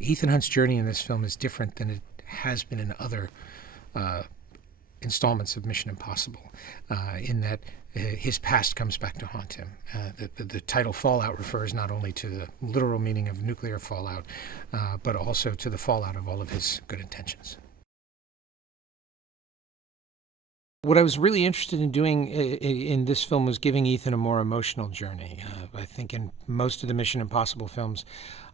Ethan Hunt's journey in this film is different than it has been in other uh, installments of Mission Impossible, in that his past comes back to haunt him. The title Fallout refers not only to the literal meaning of nuclear fallout, but also to the fallout of all of his good intentions. What I was really interested in doing in this film was giving Ethan a more emotional journey. I think in most of the Mission Impossible films,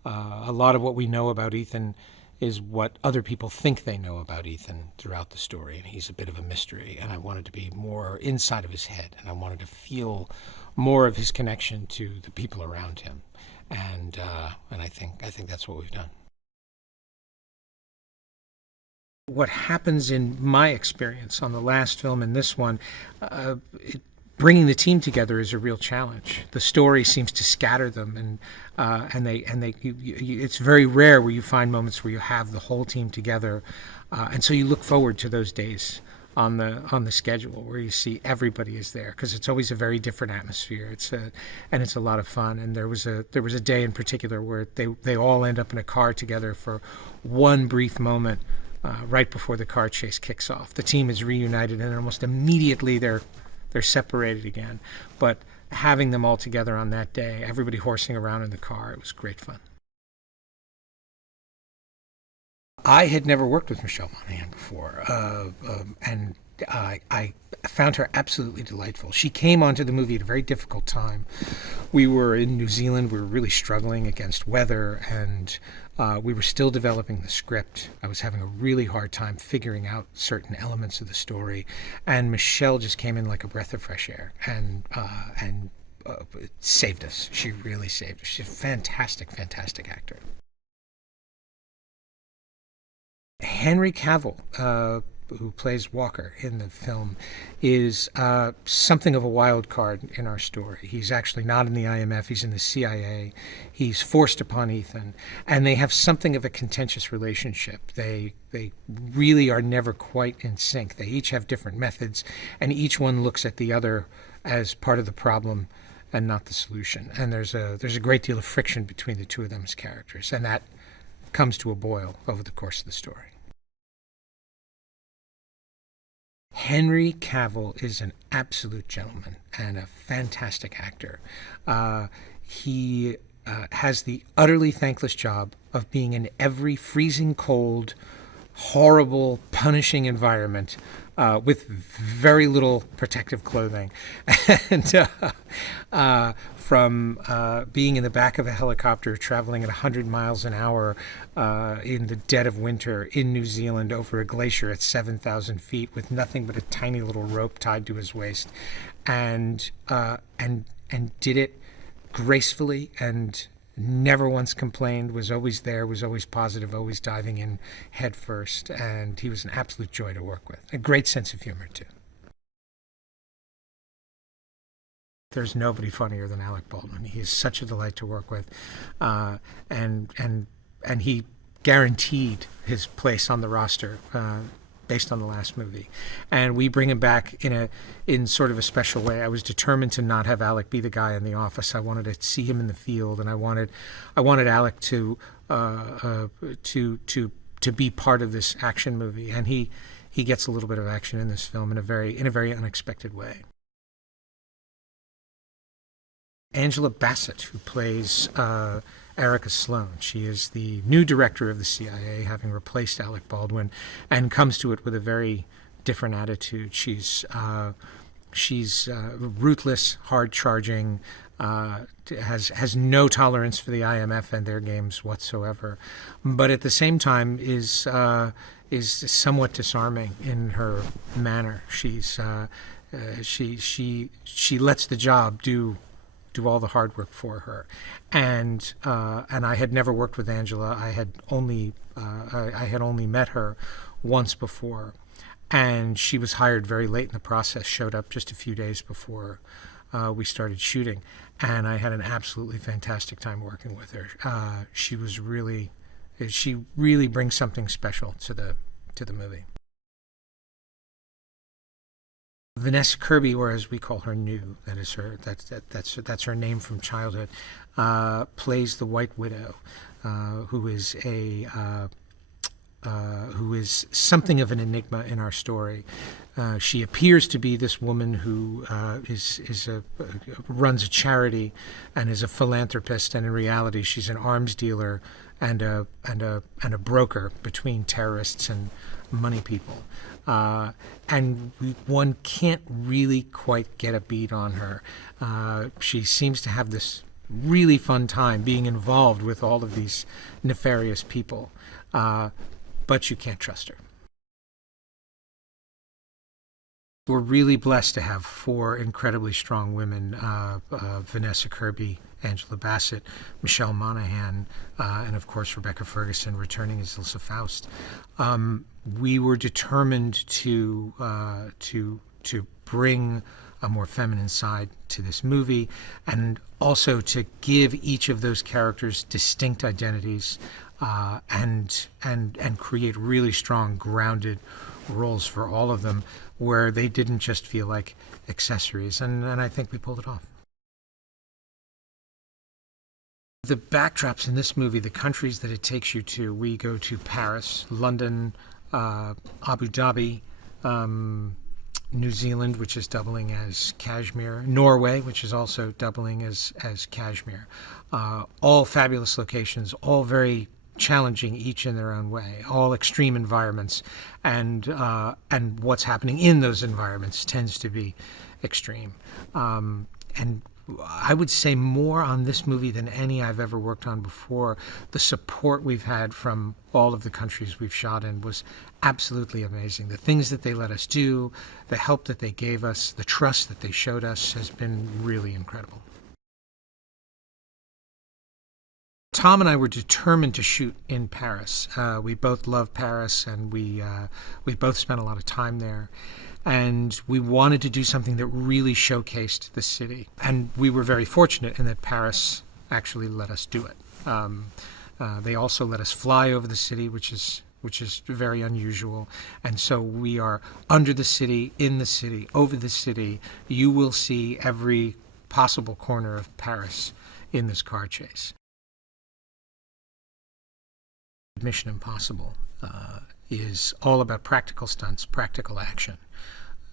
a lot of what we know about Ethan is what other people think they know about Ethan throughout the story, and he's a bit of a mystery. And I wanted to be more inside of his head, and I wanted to feel more of his connection to the people around him, and I think that's what we've done. What happens in my experience on the last film and this one, bringing the team together is a real challenge. The story seems to scatter them, it's very rare where you find moments where you have the whole team together, and so you look forward to those days on the schedule where you see everybody is there, because it's always a very different atmosphere. It's a lot of fun. And there was a day in particular where they all end up in a car together for one brief moment. Right before the car chase kicks off, the team is reunited, and almost immediately they're separated again. But having them all together on that day, everybody horsing around in the car, it was great fun. I had never worked with Michelle Monaghan before, and I found her absolutely delightful. She came onto the movie at a very difficult time. We were in New Zealand. We were really struggling against weather, and we were still developing the script. I was having a really hard time figuring out certain elements of the story, and Michelle just came in like a breath of fresh air and saved us. She really saved us. She's a fantastic, fantastic actor. Henry Cavill, who plays Walker in the film, is something of a wild card in our story. He's actually not in the IMF, he's in the CIA. He's forced upon Ethan, and they have something of a contentious relationship. They really are never quite in sync. They each have different methods, and each one looks at the other as part of the problem and not the solution. And there's a great deal of friction between the two of them as characters, and that comes to a boil over the course of the story. Henry Cavill is an absolute gentleman and a fantastic actor. He has the utterly thankless job of being in every freezing cold, horrible, punishing environment with very little protective clothing. And from being in the back of a helicopter traveling at 100 miles an hour in the dead of winter in New Zealand over a glacier at 7,000 feet with nothing but a tiny little rope tied to his waist, and did it gracefully and never once complained, was always there, was always positive, always diving in head first, and he was an absolute joy to work with. A great sense of humor, too. There's nobody funnier than Alec Baldwin. He is such a delight to work with, and he guaranteed his place on the roster based on the last movie, and we bring him back in sort of a special way. I was determined to not have Alec be the guy in the office. I wanted to see him in the field, and I wanted Alec to be part of this action movie, and he gets a little bit of action in this film in a very unexpected way. Angela Bassett, who plays Erica Sloan. She is the new director of the CIA, having replaced Alec Baldwin, and comes to it with a very different attitude. She's ruthless, hard-charging, has no tolerance for the IMF and their games whatsoever, but at the same time is somewhat disarming in her manner. She lets the job do all the hard work for her, and I had never worked with Angela. I had only met her once before, and she was hired very late in the process. Showed up just a few days before we started shooting, and I had an absolutely fantastic time working with her. She really brings something special to the movie. Vanessa Kirby, or as we call her, New, that's her name from childhood, plays the White Widow. who is something of an enigma in our story. She appears to be this woman who runs a charity and is a philanthropist, and in reality, she's an arms dealer and a broker between terrorists and money people. And one can't really quite get a beat on her. She seems to have this really fun time being involved with all of these nefarious people, but you can't trust her. We're really blessed to have 4 incredibly strong women, Vanessa Kirby, Angela Bassett, Michelle Monaghan, and of course Rebecca Ferguson returning as Ilsa Faust. We were determined to bring a more feminine side to this movie, and also to give each of those characters distinct identities, and create really strong, grounded roles for all of them, where they didn't just feel like accessories, and I think we pulled it off. The backdrops in this movie, the countries that it takes you to, we go to Paris, London, Abu Dhabi, New Zealand, which is doubling as Kashmir, Norway, which is also doubling as Kashmir. All fabulous locations, all very challenging each in their own way, all extreme environments, and what's happening in those environments tends to be extreme. And I would say more on this movie than any I've ever worked on before. The support we've had from all of the countries we've shot in was absolutely amazing. The things that they let us do, the help that they gave us, the trust that they showed us has been really incredible. Tom and I were determined to shoot in Paris. We both love Paris, and we both spent a lot of time there. And we wanted to do something that really showcased the city. And we were very fortunate in that Paris actually let us do it. They also let us fly over the city, which is very unusual. And so we are under the city, in the city, over the city. You will see every possible corner of Paris in this car chase. Mission Impossible is all about practical stunts, practical action,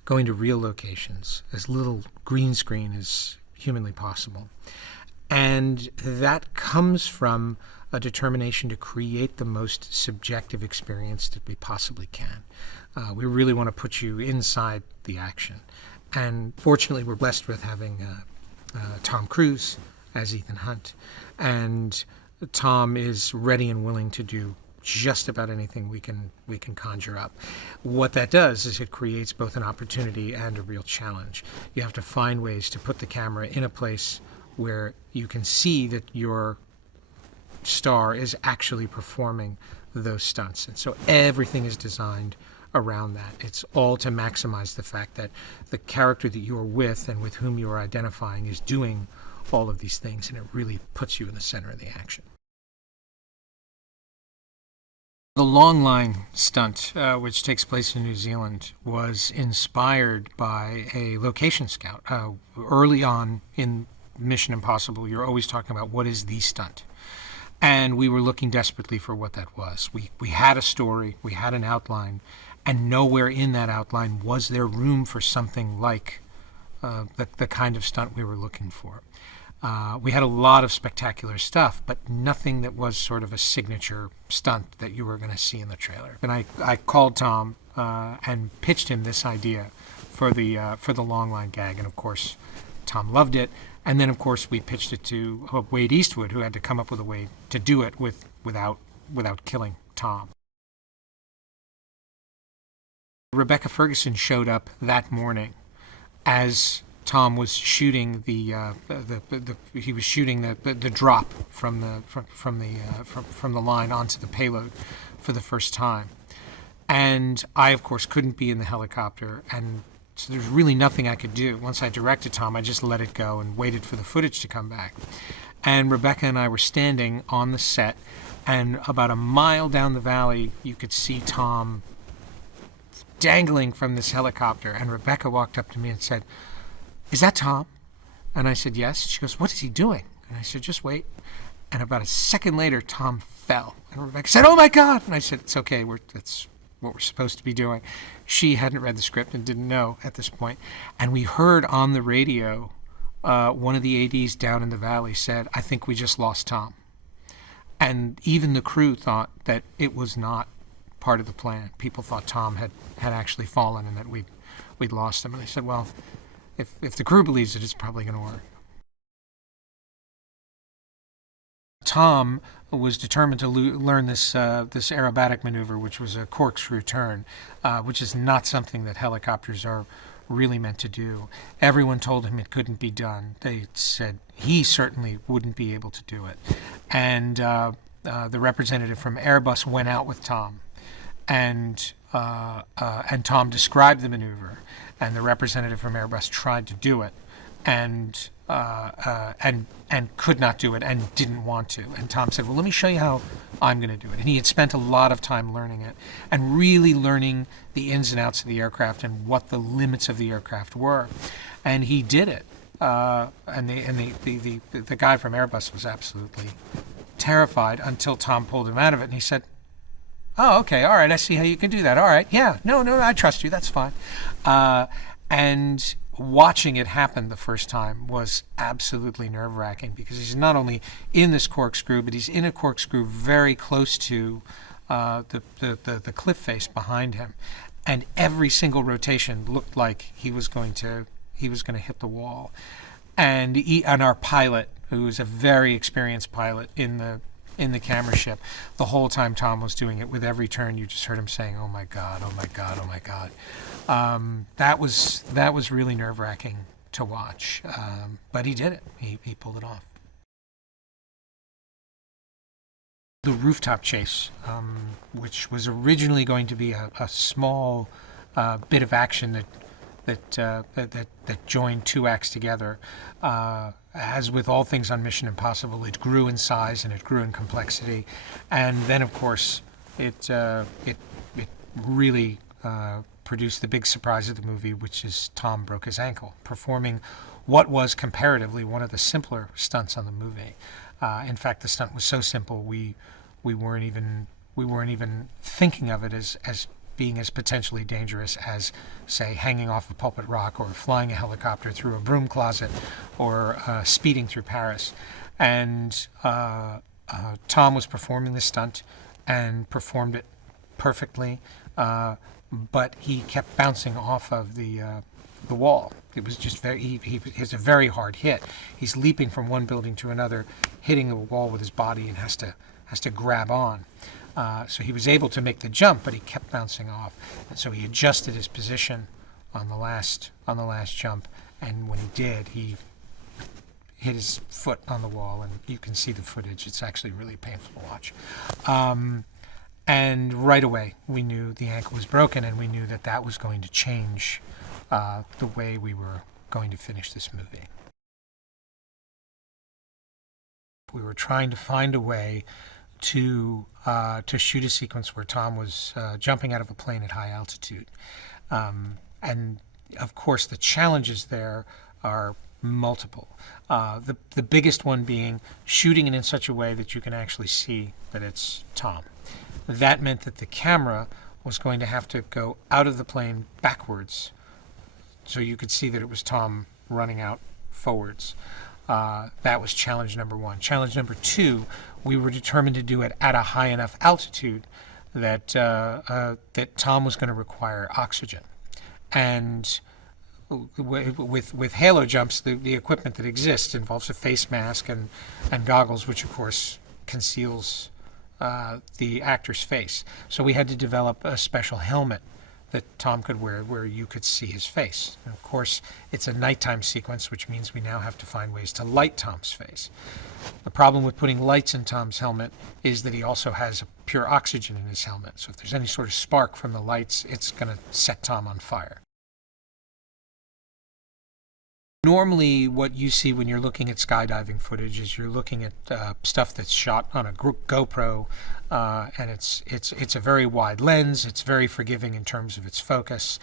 going to real locations, as little green screen as humanly possible. And that comes from a determination to create the most subjective experience that we possibly can. We really want to put you inside the action. And fortunately, we're blessed with having Tom Cruise as Ethan Hunt. And Tom is ready and willing to do just about anything we can conjure up. What that does is it creates both an opportunity and a real challenge. You have to find ways to put the camera in a place where you can see that your star is actually performing those stunts. And so everything is designed around that. It's all to maximize the fact that the character that you're with and with whom you are identifying is doing all of these things, and it really puts you in the center of the action. The long line stunt, which takes place in New Zealand, was inspired by a location scout. Early on in Mission Impossible, you're always talking about what is the stunt. And we were looking desperately for what that was. We had a story, we had an outline, and nowhere in that outline was there room for something like the kind of stunt we were looking for. We had a lot of spectacular stuff, but nothing that was sort of a signature stunt that you were going to see in the trailer. And I called Tom and pitched him this idea for the long line gag, and of course Tom loved it. And then of course we pitched it to Wade Eastwood, who had to come up with a way to do it without killing Tom. Rebecca Ferguson showed up that morning as Tom was shooting the drop from the line onto the payload for the first time, and I of course couldn't be in the helicopter, and so there's really nothing I could do. Once I directed Tom, I just let it go and waited for the footage to come back. And Rebecca and I were standing on the set, and about a mile down the valley, you could see Tom dangling from this helicopter, and Rebecca walked up to me and said, "Is that Tom?" And I said, "Yes." She goes, "What is he doing?" And I said, "Just wait." And about a second later, Tom fell. And Rebecca said, "Oh my God!" And I said, "It's okay. That's what we're supposed to be doing." She hadn't read the script and didn't know at this point. And we heard on the radio, one of the ADs down in the valley said, "I think we just lost Tom." And even the crew thought that it was not part of the plan. People thought Tom had actually fallen and that we'd lost him. And I said, "Well, if the crew believes it, it's probably going to work." Tom was determined to learn this aerobatic maneuver, which was a corkscrew turn, which is not something that helicopters are really meant to do. Everyone told him it couldn't be done. They said he certainly wouldn't be able to do it. And the representative from Airbus went out with Tom, and Tom described the maneuver, and the representative from Airbus tried to do it, and could not do it and didn't want to. And Tom said, "Well, let me show you how I'm going to do it." And he had spent a lot of time learning it and really learning the ins and outs of the aircraft and what the limits of the aircraft were. And he did it. And the guy from Airbus was absolutely terrified until Tom pulled him out of it. And he said, "Oh, okay, all right, I see how you can do that. All right, yeah, no, I trust you. That's fine." And watching it happen the first time was absolutely nerve-wracking, because he's not only in this corkscrew, but he's in a corkscrew very close to the cliff face behind him, and every single rotation looked like he was going to hit the wall. And our pilot, who was a very experienced pilot in the camera ship, the whole time Tom was doing it, with every turn you just heard him saying, "Oh my God, oh my God, oh my God." That was really nerve-wracking to watch, but he did it. He pulled it off. The Rooftop Chase, which was originally going to be a small bit of action that joined two acts together. As with all things on Mission Impossible, it grew in size and it grew in complexity, and then of course it really produced the big surprise of the movie, which is Tom broke his ankle performing what was comparatively one of the simpler stunts on the movie. In fact, the stunt was so simple we weren't even thinking of it as being as potentially dangerous as, say, hanging off a pulpit rock or flying a helicopter through a broom closet or speeding through Paris. And Tom was performing this stunt and performed it perfectly, but he kept bouncing off of the wall. It was just he has a very hard hit. He's leaping from one building to another, hitting the wall with his body, and has to grab on. So he was able to make the jump, but he kept bouncing off. And so he adjusted his position on the last jump, and when he did, he hit his foot on the wall, and you can see the footage. It's actually really painful to watch. And right away, we knew the ankle was broken, and we knew that was going to change the way we were going to finish this movie. We were trying to find a way to shoot a sequence where Tom was jumping out of a plane at high altitude. And of course, the challenges there are multiple. The biggest one being shooting it in such a way that you can actually see that it's Tom. That meant that the camera was going to have to go out of the plane backwards so you could see that it was Tom running out forwards. That was challenge number one. Challenge number two, we were determined to do it at a high enough altitude that Tom was going to require oxygen. And with halo jumps, the equipment that exists involves a face mask and goggles, which of course conceals the actor's face. So we had to develop a special helmet that Tom could wear where you could see his face. And of course, it's a nighttime sequence, which means we now have to find ways to light Tom's face. The problem with putting lights in Tom's helmet is that he also has pure oxygen in his helmet. So if there's any sort of spark from the lights, it's going to set Tom on fire. Normally, what you see when you're looking at skydiving footage is you're looking at stuff that's shot on a GoPro, and it's a very wide lens. It's very forgiving in terms of its focus,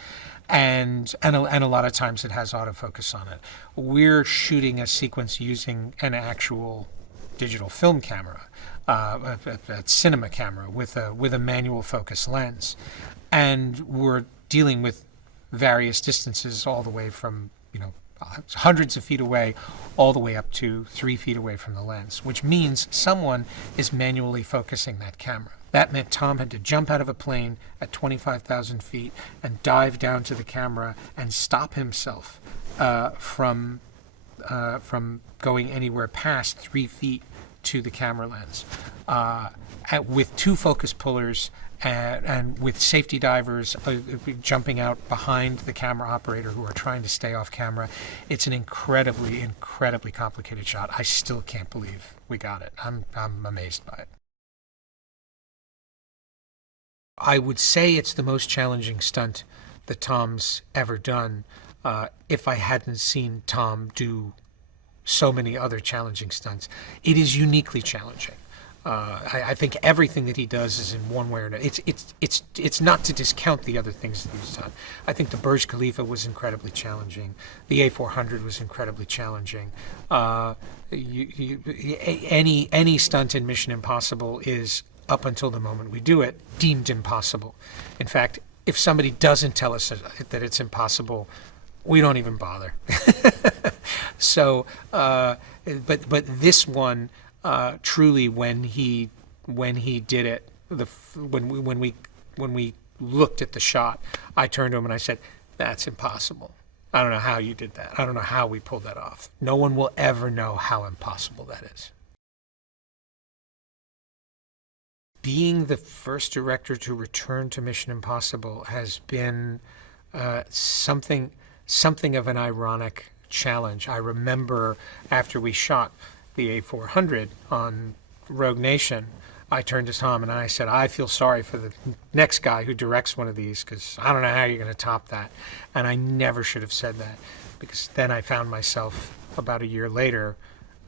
and a lot of times it has autofocus on it. We're shooting a sequence using an actual digital film camera, a cinema camera with a manual focus lens, and we're dealing with various distances all the way from hundreds of feet away, all the way up to 3 feet away from the lens, which means someone is manually focusing that camera. That meant Tom had to jump out of a plane at 25,000 feet and dive down to the camera and stop himself from going anywhere past 3 feet to the camera lens, with 2 focus pullers and with safety divers jumping out behind the camera operator who are trying to stay off camera. It's an incredibly, incredibly complicated shot. I still can't believe we got it. I'm amazed by it. I would say it's the most challenging stunt that Tom's ever done, if I hadn't seen Tom do so many other challenging stunts. It is uniquely challenging. I think everything that he does is in one way or another. It's not to discount the other things that he's done. I think the Burj Khalifa was incredibly challenging. The A400 was incredibly challenging. Any stunt in Mission Impossible is, up until the moment we do it, deemed impossible. In fact, if somebody doesn't tell us that it's impossible, we don't even bother. So, but this one. Truly, when he did it, when we looked at the shot, I turned to him and I said, "That's impossible. I don't know how you did that. I don't know how we pulled that off. No one will ever know how impossible that is." Being the first director to return to Mission Impossible has been something of an ironic challenge. I remember after we shot the A400 on Rogue Nation, I turned to Tom and I said, "I feel sorry for the next guy who directs one of these, because I don't know how you're going to top that." And I never should have said that, because then I found myself about a year later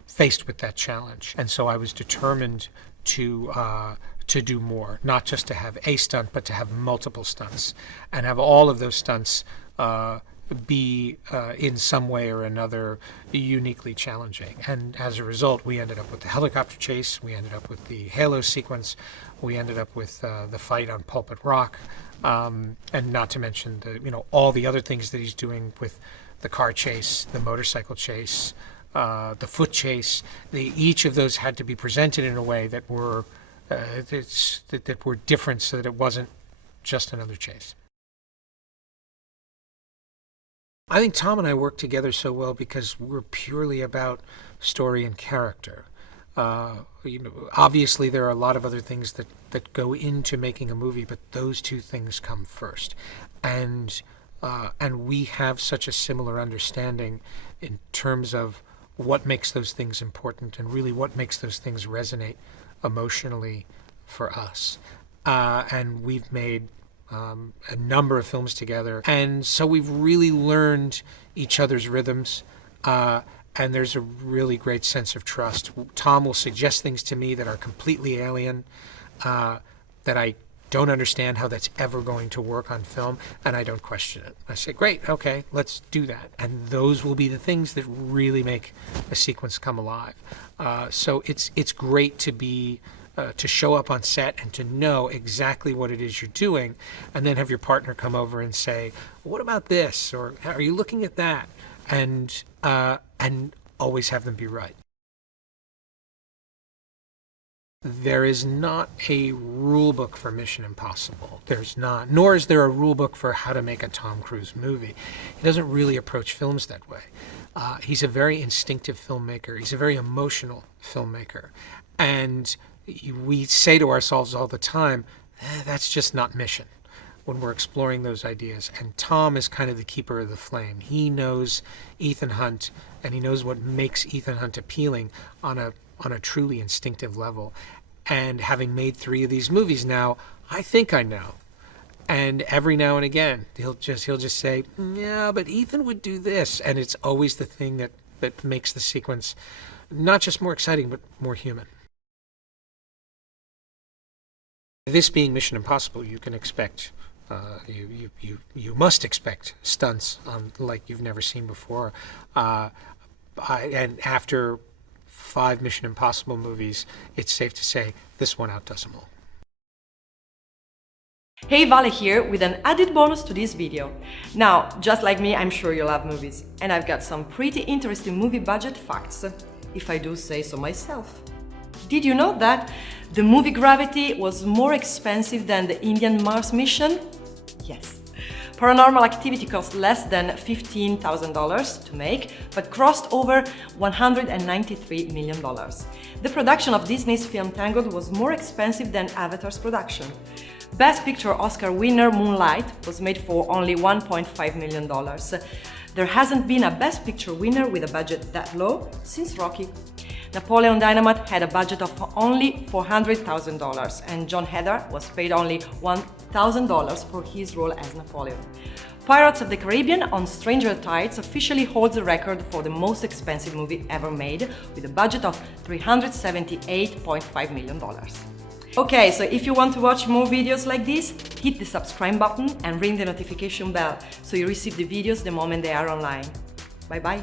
faced with that challenge. And so I was determined to do more, not just to have a stunt, but to have multiple stunts and have all of those stunts be in some way or another uniquely challenging. And as a result, we ended up with the helicopter chase, we ended up with the halo sequence, we ended up with the fight on Pulpit Rock, and not to mention all the other things that he's doing with the car chase, the motorcycle chase, the foot chase. Each of those had to be presented in a way that were that were different, so that it wasn't just another chase. I think Tom and I work together so well because we're purely about story and character. Obviously there are a lot of other things that go into making a movie, but those two things come first. And we have such a similar understanding in terms of what makes those things important and really what makes those things resonate emotionally for us. And we've made a number of films together, and so we've really learned each other's rhythms, and there's a really great sense of trust. Tom will suggest things to me that are completely alien, that I don't understand how that's ever going to work on film, and I don't question it. I say, "Great, okay, let's do that." And those will be the things that really make a sequence come alive. So it's great to be to show up on set and to know exactly what it is you're doing, and then have your partner come over and say, "What about this?" or "Are you looking at that?" and always have them be right. There is not a rule book for Mission Impossible. There's not, nor is there a rule book for how to make a Tom Cruise movie. He doesn't really approach films that way. He's a very instinctive filmmaker. He's a very emotional filmmaker. And we say to ourselves all the time, that's just not Mission, when we're exploring those ideas. And Tom is kind of the keeper of the flame. He knows Ethan Hunt, and he knows what makes Ethan Hunt appealing on a truly instinctive level. And having made 3 of these movies now, I think I know. And every now and again, he'll just say, "Yeah, but Ethan would do this," and it's always the thing that makes the sequence not just more exciting, but more human. This being Mission Impossible, you can expect, you must expect stunts like you've never seen before. And after 5 Mission Impossible movies, it's safe to say this one outdoes them all. Hey, Vale here with an added bonus to this video. Now, just like me, I'm sure you love movies, and I've got some pretty interesting movie budget facts, if I do say so myself. Did you know that the movie Gravity was more expensive than the Indian Mars mission? Yes. Paranormal Activity cost less than $15,000 to make, but crossed over $193 million. The production of Disney's film Tangled was more expensive than Avatar's production. Best Picture Oscar winner Moonlight was made for only $1.5 million. There hasn't been a Best Picture winner with a budget that low since Rocky. Napoleon Dynamite had a budget of only $400,000, and John Heder was paid only $1,000 for his role as Napoleon. Pirates of the Caribbean on Stranger Tides officially holds the record for the most expensive movie ever made, with a budget of $378.5 million. Okay, so if you want to watch more videos like this, hit the subscribe button and ring the notification bell so you receive the videos the moment they are online. Bye bye!